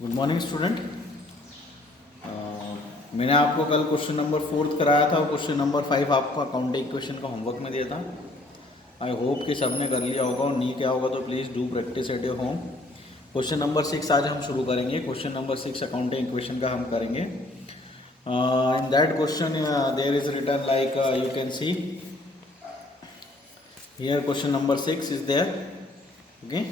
Good morning student. मैंने आपको कल क्वेश्चन नंबर 4 कराया था और क्वेश्चन नंबर 5 आपको अकाउंटिंग इक्वेशन का होमवर्क में दिया था। आई होप कि सबने कर लिया होगा और नहीं किया होगा तो please do practice at your home. Question number 6 आज हम शुरू करेंगे। क्वेश्चन नंबर 6 अकाउंटिंग इक्वेशन का हम करेंगे। In that question there is written like you can see here question number 6 is there. Okay,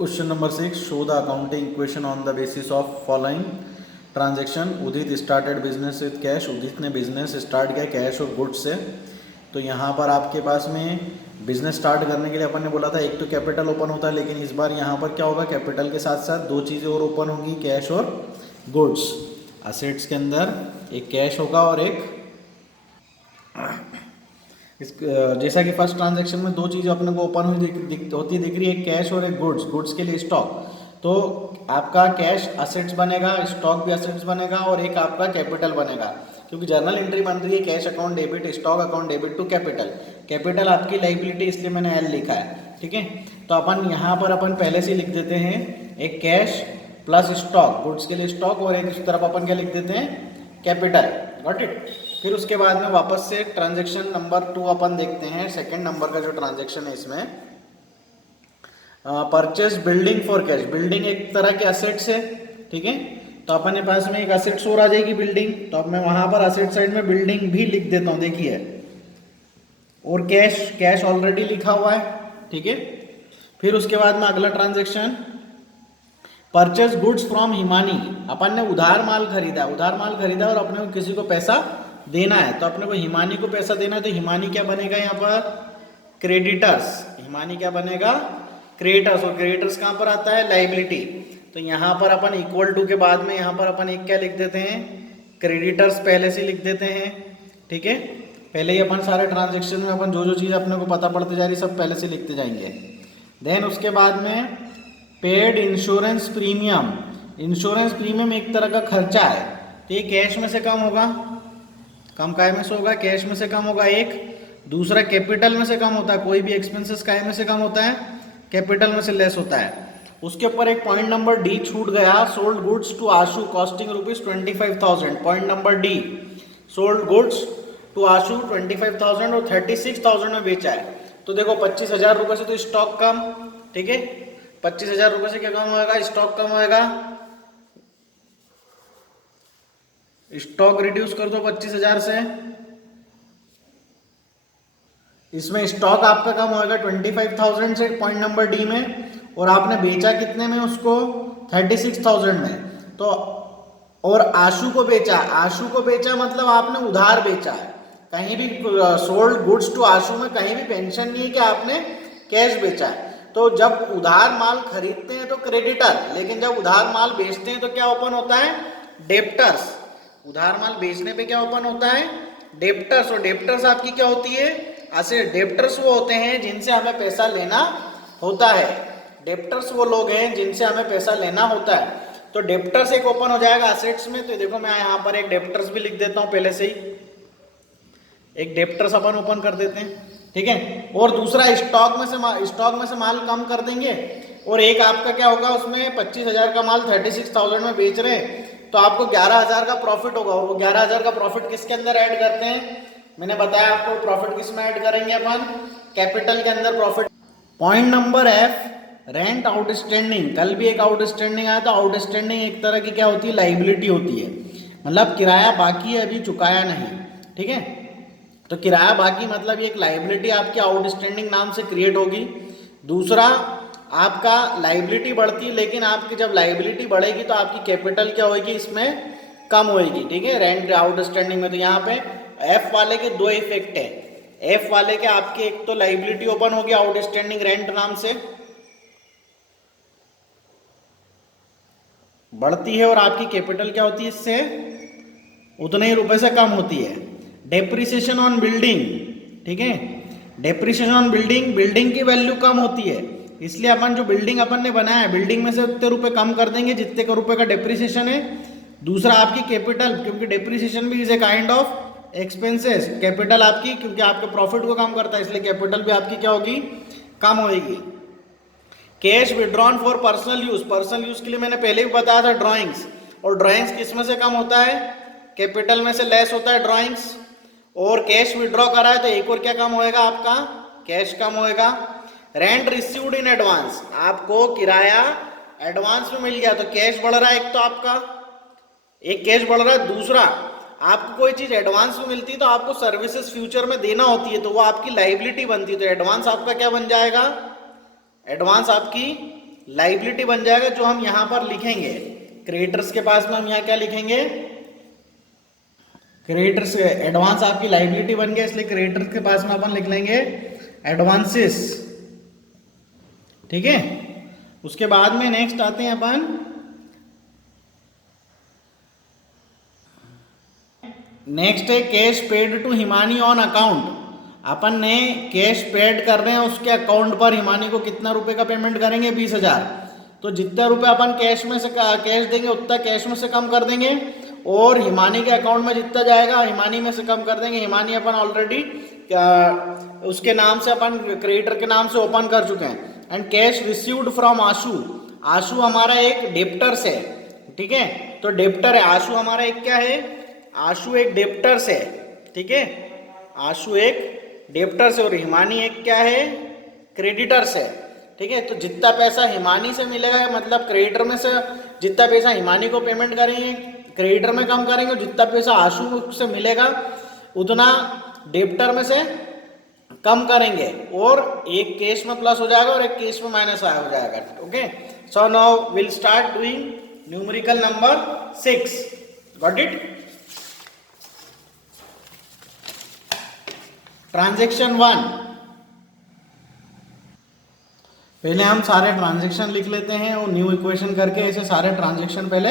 Question number 6. Show the accounting equation on the basis of following transaction. Udit started business with cash. उदित ने business start किया cash और goods से। तो यहाँ पर आपके पास में business start करने के लिए अपन ने बोला था एक तो कैपिटल ओपन होता है, लेकिन इस बार यहाँ पर क्या होगा, कैपिटल के साथ साथ दो चीज़ें और ओपन होंगी, कैश और गुड्स। असेट्स के अंदर एक कैश होगा और एक जैसा कि फर्स्ट ट्रांजैक्शन में दो चीज़ें अपने को ओपन हुई होती दिख रही है, एक कैश और एक गुड्स। गुड्स के लिए स्टॉक, तो आपका कैश असेट्स बनेगा, स्टॉक भी असेट्स बनेगा और एक आपका कैपिटल बनेगा, क्योंकि जर्नल एंट्री बन रही है cash account debit stock account debit to capital. Capital आपकी लाइबिलिटी, इसलिए मैंने एल लिखा है। ठीक है, तो अपन यहाँ पर अपन पहले से लिख देते हैं एक कैश प्लस स्टॉक, गुड्स के लिए स्टॉक, और एक इस तरफ अपन क्या लिख देते हैं, कैपिटल। Got it. फिर उसके बाद में वापस से ट्रांजैक्शन नंबर 2 अपन देखते हैं। सेकंड नंबर का जो ट्रांजैक्शन है इसमें purchase building for cash. Building एक तरह के असेट्स है। ठीक है, तो अपने पास में एक असेट्स और आ जाएगी बिल्डिंग, तो अब मैं वहां पर असेट साइड में बिल्डिंग भी लिख देता हूं, देखिए। और कैश, कैश ऑलरेडी लिखा हुआ है। ठीक है, फिर उसके बाद में अगला transaction purchase goods from Himani. अपन ने उधार माल खरीदा, उधार माल खरीदा और अपने को किसी को पैसा देना है, तो अपने को हिमानी को पैसा देना है, तो हिमानी क्या बनेगा यहाँ पर, क्रेडिटर्स। हिमानी क्या बनेगा, क्रेडिटर्स। और क्रेडिटर्स कहाँ पर आता है, लाइबिलिटी। तो यहाँ पर अपन इक्वल टू के बाद में यहाँ पर अपन एक क्या लिख देते हैं, क्रेडिटर्स पहले से लिख देते हैं। ठीक है, पहले ही अपन सारे ट्रांजेक्शन में अपन जो जो चीज़ अपने को पता पड़ती जा रही सब पहले से लिखते जाएंगे। देन उसके बाद में paid insurance premium. Insurance premium एक तरह का खर्चा है, तो ये कैश में से कम होगा, कम काय में से होगा, कैश में से कम होगा एक। दूसरा कैपिटल में से कम होता है, कोई भी एक्सपेंसेस काय में से कम होता है, कैपिटल में से लेस होता है। उसके ऊपर एक पॉइंट नंबर डी छूट गया, sold goods to Ashu costing ₹25,000। Point number D, sold goods to Ashu 25,000 और 36,000 में बेचा है। तो देखो 25,000 रुपये से तो स्टॉक कम। ठीक है, 25,000 रुपये से क्या कम होगा, स्टॉक कम होगा। स्टॉक रिड्यूस कर दो 25,000 से, इसमें स्टॉक आपका कम होगा 25,000 से पॉइंट नंबर डी में, और आपने बेचा कितने में उसको, 36,000 में। तो और आशु को बेचा, आशु को बेचा मतलब आपने उधार बेचा है। कहीं भी सोल्ड गुड्स टू आशु में कहीं भी पेंशन नहीं है कि आपने कैश बेचा है। तो जब उधार माल खरीदते हैं तो क्रेडिटर, लेकिन जब उधार माल बेचते हैं तो क्या ओपन होता है, डेप्टर्स। उधार माल बेचने पे क्या ओपन होता है, डेप्टर्स। और डेप्टर्स आपकी क्या होती है, असेट। डेप्टर्स वो होते हैं जिनसे हमें पैसा लेना होता है। डेप्टर्स वो लोग हैं जिनसे हमें पैसा लेना होता है। तो डेप्टर्स एक ओपन हो जाएगा असेट्स में। तो देखो मैं यहाँ पर एक डेप्टर्स भी लिख देता हूँ पहले से ही, एक डेप्टर्स अपन ओपन कर देते हैं। ठीक है, और दूसरा स्टॉक में से माल कम कर देंगे, और एक आपका क्या होगा, उसमें 25,000 का माल 36,000 में बेच रहे हैं, तो आपको 11,000 का प्रॉफिट होगा। और वो 11,000 का प्रॉफिट किसके अंदर ऐड करते हैं, मैंने बताया आपको प्रॉफिट किस में ऐड करेंगे अपन, कैपिटल के अंदर profit. Point number F, rent outstanding. कल भी एक आउटस्टैंडिंग आया था। आउटस्टैंडिंग एक तरह की क्या होती है, लाइबिलिटी होती है, मतलब किराया बाकी है अभी चुकाया नहीं। ठीक है, तो किराया बाकी मतलब ये एक लाइबिलिटी आपकी आउटस्टैंडिंग नाम से क्रिएट होगी। दूसरा आपका लाइबिलिटी बढ़ती है, लेकिन आपकी जब लाइबिलिटी बढ़ेगी तो आपकी कैपिटल क्या होगी, इसमें कम होगी। ठीक है, रेंट आउटस्टैंडिंग में। तो यहाँ पे एफ वाले के दो इफेक्ट है। एफ वाले के आपके एक तो लाइबिलिटी ओपन होगी आउटस्टैंडिंग रेंट नाम से बढ़ती है, और आपकी कैपिटल क्या होती है, इससे उतने ही रुपए से कम होती है। Depreciation on building. ठीक है, डेप्रिसिएशन ऑन बिल्डिंग, बिल्डिंग की वैल्यू कम होती है, इसलिए अपन जो बिल्डिंग अपन ने बनाया है बिल्डिंग में से उतने रुपए कम कर देंगे जितने का रुपए का डेप्रिसिएशन है। दूसरा आपकी कैपिटल, क्योंकि डेप्रिसिएशन भी is a kind of expenses. Capital आपकी, क्योंकि आपके प्रॉफिट को कम करता है, इसलिए कैपिटल भी आपकी क्या होगी, कम होएगी। Cash withdrawn for personal use, personal use के लिए मैंने पहले भी बताया था ड्राइंग्स, और ड्राइंग्स किस में से कम होता है, कैपिटल में से लेस होता है ड्राइंग्स। और कैश विड्रॉ करा है तो एक और क्या कम होएगा आपका, कैश कम होएगा। रेंट रिसीव्ड इन एडवांस, आपको किराया एडवांस में मिल गया तो कैश बढ़ रहा है, एक तो आपका एक कैश बढ़ रहा है, दूसरा आपको कोई चीज एडवांस में मिलती है तो आपको सर्विसेज फ्यूचर में देना होती है तो वो आपकी लाइबिलिटी बनती है, तो एडवांस आपका क्या बन जाएगा, एडवांस आपकी लाइबिलिटी बन जाएगा, जो हम यहां पर लिखेंगे क्रेडिटर्स के पास में, हम यहां क्या लिखेंगे, क्रेडिटर्स, एडवांस आपकी लाइबिलिटी बन गया इसलिए क्रेडिटर्स के पास में अपन लिख लेंगे एडवांसेस। ठीक है, उसके बाद में नेक्स्ट आते हैं अपन, नेक्स्ट है cash paid to Himani on account. अपन ने कैश पेड कर रहे हैं उसके अकाउंट पर, हिमानी को कितना रुपए का पेमेंट करेंगे, 20,000। तो जितना रुपए अपन कैश में से कैश देंगे उतना कैश में से कम कर देंगे, और हिमानी के अकाउंट में जितना जाएगा हिमानी में से कम कर देंगे। हिमानी अपन ऑलरेडी उसके नाम से, अपन क्रेडिटर के नाम से ओपन कर चुके हैं। And cash received from Ashu, आशु हमारा एक डेप्टर्स है, ठीक है, तो डेप्टर है आशु हमारा एक क्या है, आशु एक डेप्टर्स है, ठीक है, आशु एक डेप्टर्स है, और हिमानी एक क्या है, क्रेडिटर्स है। ठीक है, तो जितना पैसा हिमानी से मिलेगा, मतलब क्रेडिटर में से जितना पैसा हिमानी को पेमेंट करेंगे क्रेडिटर में कम करेंगे, जितना पैसा आशु से मिलेगा उतना डेप्टर में से कम करेंगे, और एक केस में प्लस हो जाएगा और एक केस में माइनस हो जाएगा। Okay, so now will start doing numerical number 6। Got it? Transaction 1, पहले हम सारे ट्रांजैक्शन लिख लेते हैं और न्यू इक्वेशन करके ऐसे सारे ट्रांजैक्शन पहले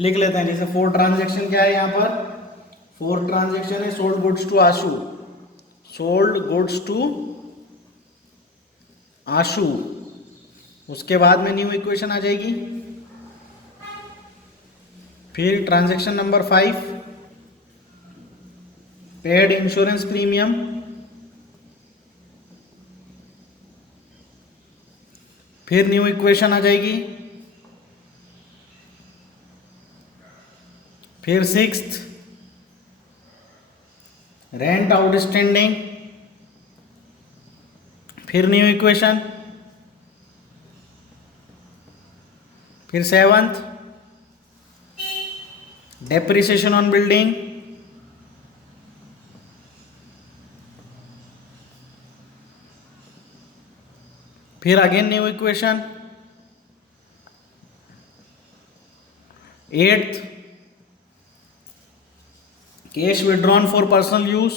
लिख लेते हैं। जैसे 4 ट्रांजैक्शन क्या है यहाँ पर, 4 ट्रांजैक्शन है sold goods to Ashu, sold goods to Ashu, उसके बाद में न्यू इक्वेशन आ जाएगी। फिर transaction number 5, paid insurance premium, फिर न्यू इक्वेशन आ जाएगी। फिर 6th, रेंट आउटस्टैंडिंग, फिर न्यू इक्वेशन। फिर 7th, डेप्रिसिएशन ऑन बिल्डिंग, फिर again new equation. 8th, cash withdrawn for personal use,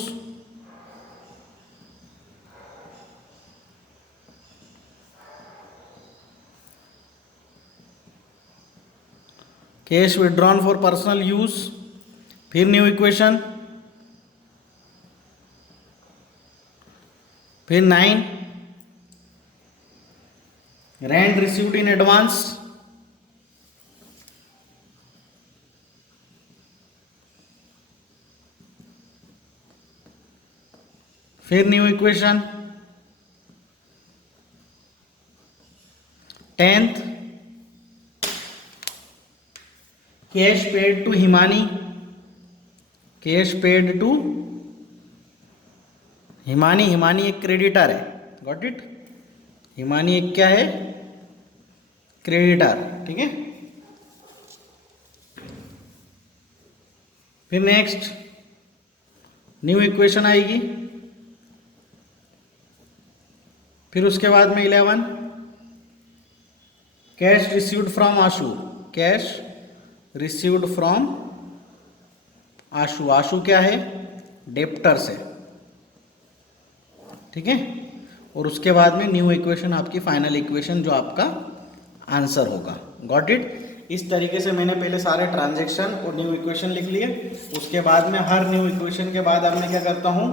cash withdrawn for personal use, फिर न्यू इक्वेशन। फिर 9, rent received in advance, फिर new equation. 10th, cash paid to Himani, cash paid to Himani, Himani एक creditor है। Got it? Himani एक क्या है, creditor. ठीक है, फिर नेक्स्ट न्यू इक्वेशन आएगी। फिर उसके बाद में 11, cash received from Ashu, cash received from Ashu, Ashu क्या है, डेप्टर्स है। ठीक है, और उसके बाद में न्यू इक्वेशन आपकी फाइनल इक्वेशन जो आपका आंसर होगा। Got it? इस तरीके से मैंने पहले सारे ट्रांजैक्शन और न्यू इक्वेशन लिख लिए। उसके बाद में हर न्यू इक्वेशन के बाद अब मैं क्या करता हूँ,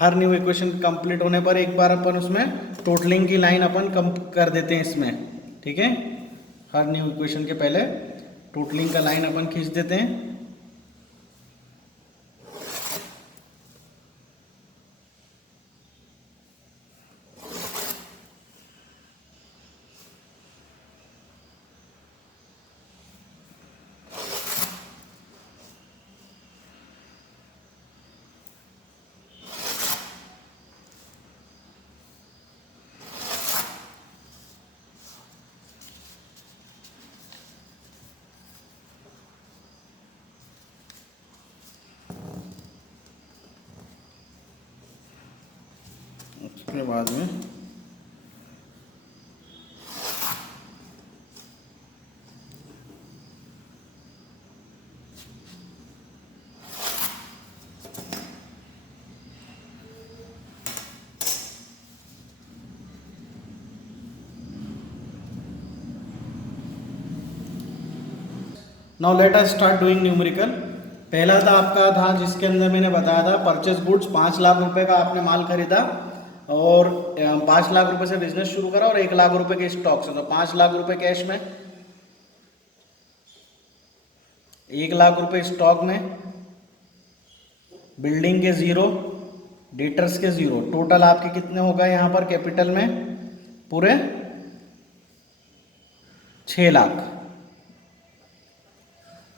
हर न्यू इक्वेशन कंप्लीट होने पर एक बार अपन उसमें टोटलिंग की लाइन अपन कम कर देते हैं इसमें। ठीक है, हर न्यू इक्वेशन के पहले टोटलिंग का लाइन अपन खींच देते हैं। उसके बाद में now let us start doing numerical. पहला था आपका था जिसके अंदर मैंने बताया था परचेस गुड्स 5 लाख रुपए का आपने माल खरीदा और 5 लाख रुपए से बिजनेस शुरू करा और 1 लाख रुपए के स्टॉक से, तो 5 लाख रुपए कैश में, 1 लाख रुपए स्टॉक में, बिल्डिंग के 0, डेटर्स के 0, टोटल आपके कितने हो गए यहाँ पर कैपिटल में पूरे 6 लाख।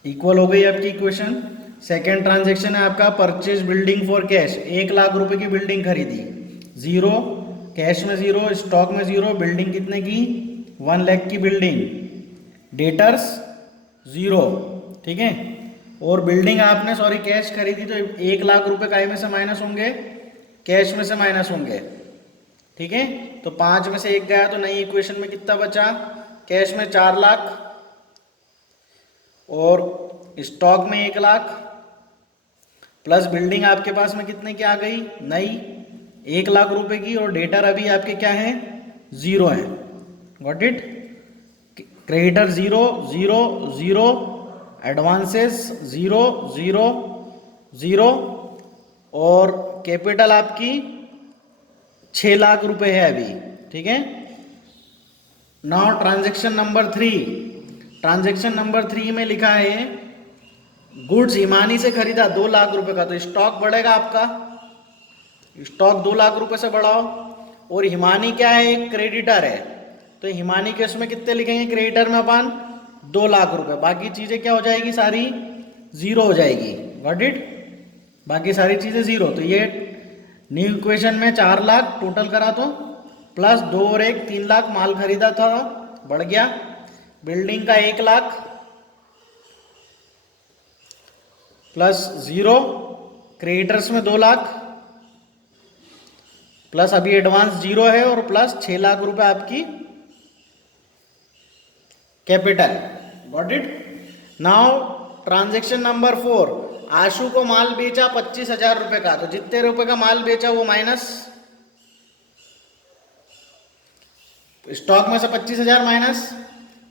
इक्वल हो गई आपकी इक्वेशन। सेकेंड ट्रांजेक्शन है आपका purchase building for cash, 1 lakh रुपए की बिल्डिंग खरीदी, 0 कैश में 0, स्टॉक में 0, बिल्डिंग कितने की 1 लाख की बिल्डिंग, डेटर्स 0, ठीक है। और बिल्डिंग आपने कैश खरीदी तो 1 लाख रुपए काय में से माइनस होंगे, कैश में से माइनस होंगे, ठीक है। तो 5 में से 1 गया तो नई इक्वेशन में कितना बचा, कैश में 4 लाख और स्टॉक में 1 लाख प्लस बिल्डिंग आपके पास में कितने की आ गई नई 1 लाख रुपए की, और डेटर अभी आपके क्या है 0 है। Got it. क्रेडिटर 0 0 0, एडवांसेस 0 0 0 और कैपिटल आपकी 6 लाख रुपए है अभी, ठीक है। Now transaction number 3, transaction number 3 में लिखा है गुड्स हिमानी से खरीदा 2 लाख रुपए का, तो स्टॉक बढ़ेगा आपका, स्टॉक 2 लाख रुपए से बढ़ाओ। और हिमानी क्या है, एक क्रेडिटर है, तो हिमानी के उसमें कितने लिखेंगे, क्रेडिटर में अपन 2 लाख रुपए, बाकी चीजें क्या हो जाएगी, सारी 0 हो जाएगी। गॉट इट, बाकी सारी चीजें 0। तो ये न्यू इक्वेशन में 4 लाख टोटल करा तो प्लस 2 और 1 3 लाख माल खरीदा था बढ़ गया, बिल्डिंग का 1 लाख प्लस 0, क्रेडिटर्स में 2 लाख प्लस अभी एडवांस 0 है और प्लस 6 लाख रुपए आपकी capital. Got it. Now transaction number 4, आशु को माल बेचा 25,000 रुपए का, तो जितने रुपए का माल बेचा वो माइनस, स्टॉक में से 25,000 माइनस,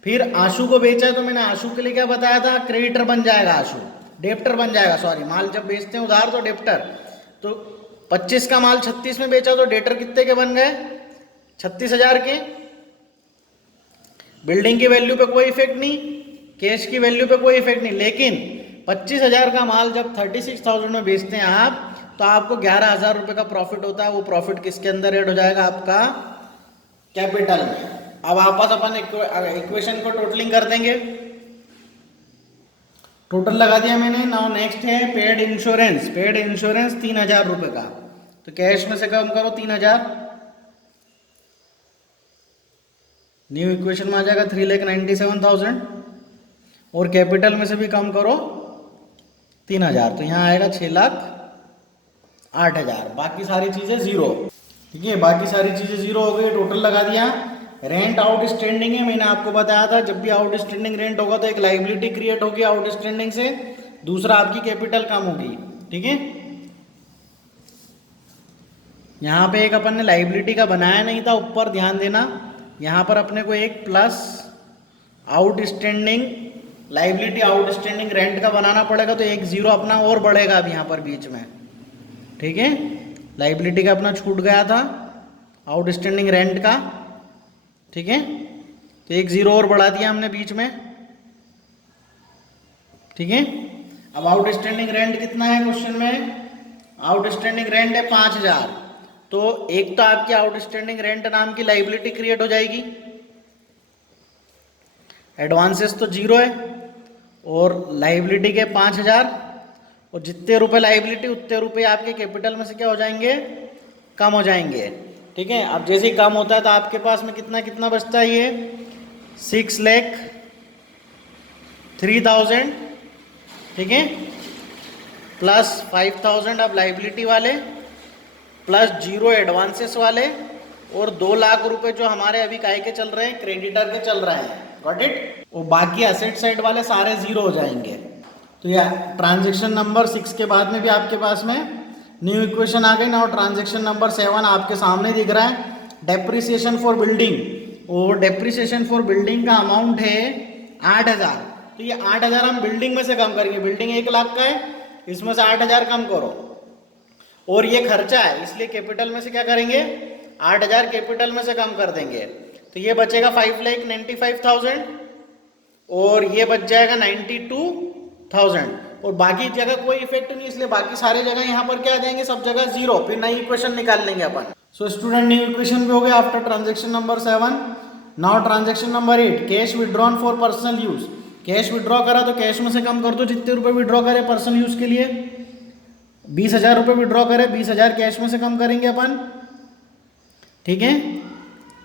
फिर आशु को बेचा तो मैंने आशु के लिए क्या बताया था, क्रेडिटर बन जाएगा आशु, डेप्टर बन जाएगा, सॉरी माल जब बेचते हैं उधार तो डेप्टर। तो 25 का माल 36 में बेचा तो डेटर कितने के बन गए 36,000 के। बिल्डिंग की वैल्यू पे कोई इफेक्ट नहीं, कैश की वैल्यू पे कोई इफेक्ट नहीं, लेकिन 25,000 का माल जब 36,000 में बेचते हैं आप तो आपको 11,000 रुपए का प्रॉफिट होता है। वो प्रॉफिट किसके अंदर ऐड हो जाएगा, आपका कैपिटल में। अब वापस अपन इक्वेशन को टोटलिंग कर देंगे, टोटल लगा दिया मैंने। नाउ नेक्स्ट है पेड इंश्योरेंस, पेड इंश्योरेंस 3,000 रुपए का, तो कैश में से कम करो 3,000, न्यू इक्वेशन में आ जाएगा 3,97,000, और कैपिटल में से भी कम करो 3,000, तो यहाँ आएगा 6,08,000, बाकी सारी चीजें 0, ठीक है, बाकी सारी चीजें 0 हो गई, टोटल लगा दिया। रेंट आउटस्टैंडिंग है, मैंने आपको बताया था जब भी आउटस्टैंडिंग रेंट होगा तो एक लाइबिलिटी क्रिएट होगी आउटस्टैंडिंग से, दूसरा आपकी कैपिटल कम होगी, ठीक है। यहाँ पे एक अपन ने लाइबिलिटी का बनाया नहीं था, ऊपर ध्यान देना, यहाँ पर अपने को एक plus outstanding liability outstanding rent का बनाना पड़ेगा, तो एक 0 अपना और बढ़ेगा अब यहाँ पर बीच में, ठीक है। लाइबिलिटी का अपना छूट गया था आउटस्टैंडिंग रेंट का, ठीक है, तो एक 0 और बढ़ा दिया हमने बीच में, ठीक है। अब आउटस्टैंडिंग रेंट कितना है क्वेश्चन में, आउटस्टैंडिंग रेंट है 5,000, तो एक तो आपकी आउटस्टैंडिंग रेंट नाम की लाइबिलिटी क्रिएट हो जाएगी, एडवांसेस तो 0 है और लाइबिलिटी के 5,000, और जितने रुपए लाइबिलिटी उतने रुपए आपके कैपिटल में से क्या हो जाएंगे, कम हो जाएंगे, ठीक है। अब जैसे ही कम होता है तो आपके पास में कितना कितना बचता है, ये 6,03,000, ठीक है, प्लस 5,000 अब लाइबिलिटी वाले, प्लस 0 एडवांसेस वाले और 2 लाख रुपए जो हमारे अभी काय के चल रहे हैं, क्रेडिटर के चल रहे हैं। Got it. और बाकी एसेट साइड वाले सारे 0 हो जाएंगे। तो यह ट्रांजेक्शन नंबर 6 के बाद में भी आपके पास में न्यू इक्वेशन आ गई ना। और ट्रांजेक्शन नंबर 7 आपके सामने दिख रहा है, डेप्रिसिएशन फॉर बिल्डिंग। और डेप्रिसिएशन फॉर बिल्डिंग का अमाउंट है 8,000। तो ये 8,000 हम बिल्डिंग में से कम करेंगे। बिल्डिंग 1 लाख का है, इसमें से 8,000 कम करो। और ये खर्चा है, इसलिए कैपिटल में से क्या करेंगे, 8,000 कैपिटल में से कम कर देंगे। तो ये बचेगा 5,95,000 और ये बच जाएगा 92,000। और बाकी जगह कोई इफेक्ट नहीं, इसलिए बाकी सारे जगह यहाँ पर क्या आ जाएंगे, सब जगह 0। फिर नई इक्वेशन निकाल लेंगे अपन। सो स्टूडेंट, न्यू इक्वेशन भी हो गया after transaction number 7। Now transaction number 8, cash withdrawn for personal use. Cash withdraw करा तो कैश में से कम कर दो। जितने रुपए विड्रॉ करे पर्सनल यूज के लिए, 20,000 रुपये विड्रॉ करे, 20,000 कैश में से कम करेंगे अपन, ठीक है,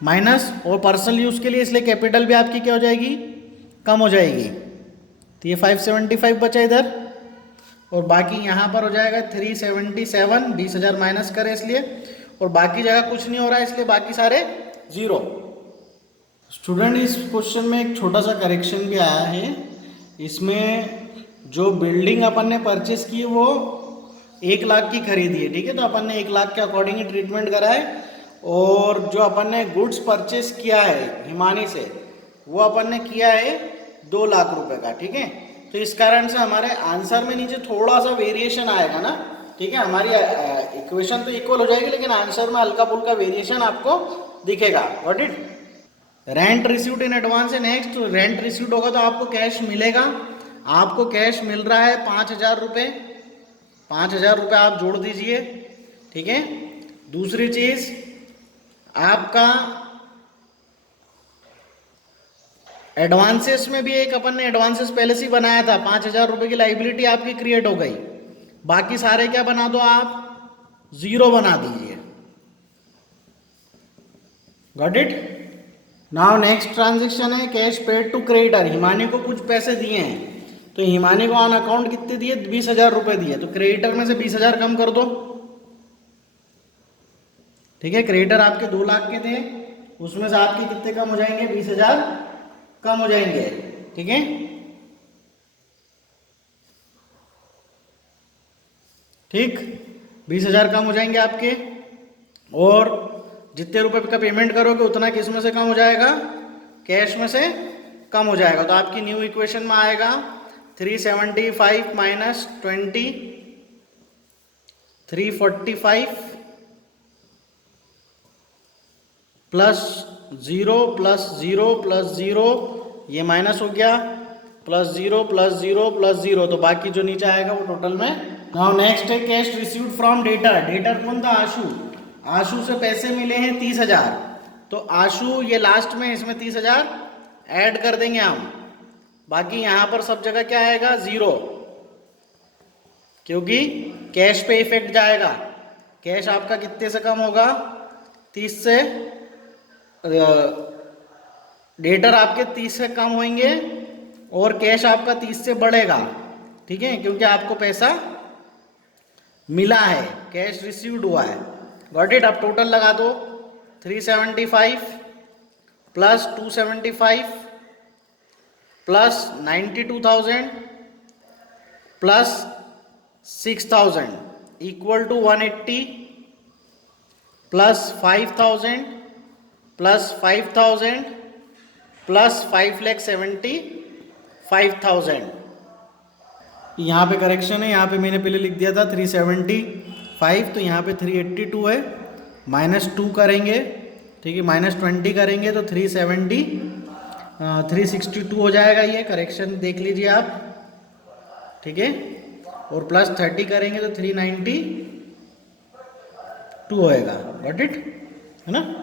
माइनस। और पर्सनल यूज के लिए, इसलिए कैपिटल भी आपकी क्या हो जाएगी, कम हो जाएगी। तो ये 575 बचा इधर। और बाकी यहाँ पर हो जाएगा 377, 20,000 माइनस करे इसलिए। और बाकी जगह कुछ नहीं हो रहा है, इसलिए बाकी सारे 0। स्टूडेंट, इस क्वेश्चन में एक छोटा सा करेक्शन भी आया है। इसमें जो बिल्डिंग अपन ने परचेस की वो 1 लाख की खरीदी है, ठीक है। तो अपन ने 1 लाख के अकॉर्डिंग ही ट्रीटमेंट करा है। और जो अपन ने गुड्स परचेस किया है हिमानी से, वो अपन ने किया है 2 लाख रुपए का, ठीक है। तो इस कारण से हमारे आंसर में नीचे थोड़ा सा वेरिएशन आएगा ना, ठीक है। हमारी इक्वेशन तो इक्वल हो जाएगी, लेकिन आंसर में हल्का फुल्का वेरिएशन आपको दिखेगा। Got it. Rent received in advance है नेक्स्ट। रेंट रिसीव्ड होगा तो आपको कैश मिलेगा। आपको कैश मिल रहा है 5,000 रुपये। 5,000 रुपये आप जोड़ दीजिए, ठीक है। दूसरी चीज, आपका एडवांसेस में भी एक अपन ने एडवांसेस पहले से ही बनाया था। 5,000 रुपये की लाइबिलिटी आपकी क्रिएट हो गई। बाकी सारे क्या बना दो आप, 0 बना दीजिए। Got it. Now next transaction है cash paid to creditor. Himani को कुछ पैसे दिए हैं, तो हिमानी को ऑन अकाउंट कितने दिए, 20,000 रुपये दिए। तो क्रेडिटर में से 20,000 कम कर दो, ठीक है। क्रेडिटर आपके 2 लाख के थे, उसमें से आपके कितने कम हो जाएंगे, 20,000 कम हो जाएंगे, ठीक है। ठीक, 20,000 कम हो जाएंगे आपके। और जितने रुपए का पेमेंट करोगे उतना किस में से कम हो जाएगा, कैश में से कम हो जाएगा। तो आपकी न्यू इक्वेशन में आएगा 375 माइनस 20, 345 प्लस 0 प्लस 0 प्लस 0, ये माइनस हो गया, प्लस 0 प्लस 0 प्लस 0। तो बाकी जो नीचे आएगा वो टोटल में। नाउ नेक्स्ट है cash received from debtor. Debtor कौन था, आशु। आशु से पैसे मिले हैं 30,000। तो आशु ये लास्ट में, इसमें 30,000 ऐड कर देंगे हम। बाकी यहां पर सब जगह क्या आएगा, 0, क्योंकि कैश पे इफेक्ट जाएगा। कैश आपका कितने से कम होगा, 30 से। डेटर आपके 30 से कम होंगे और कैश आपका 30 से बढ़ेगा, ठीक है, क्योंकि आपको पैसा मिला है, कैश रिसीव्ड हुआ है। Got it. अब टोटल लगा दो, 375 plus 275 plus 92,000 plus 6,000 equal to 180 plus 5,000 plus 5,000 plus 5,75,000। यहाँ पे करेक्शन है, यहाँ पे मैंने पहले लिख दिया था 375, तो यहाँ पे 382 है। माइनस 2 करेंगे, ठीक है, माइनस 20 करेंगे तो 362 हो जाएगा। ये करेक्शन देख लीजिए आप, ठीक है। और प्लस 30 करेंगे तो 392 होएगा। गॉट इट, है ना।